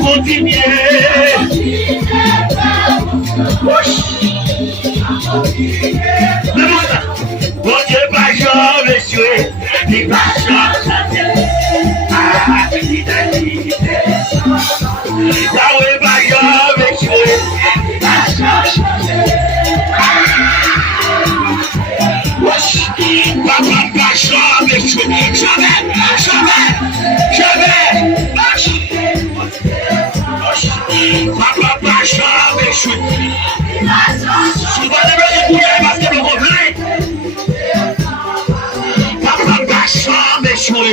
kontinye. Bon Dieu, pas jamais joué, il va changer. Ah, fidélité. Yahweh, pas jamais joué, il va changer. Papa, pas jamais joué, jamais. Papa, pas jamais joué. Souvent, les gens qui parce que le problème. Papa, pas jamais joué.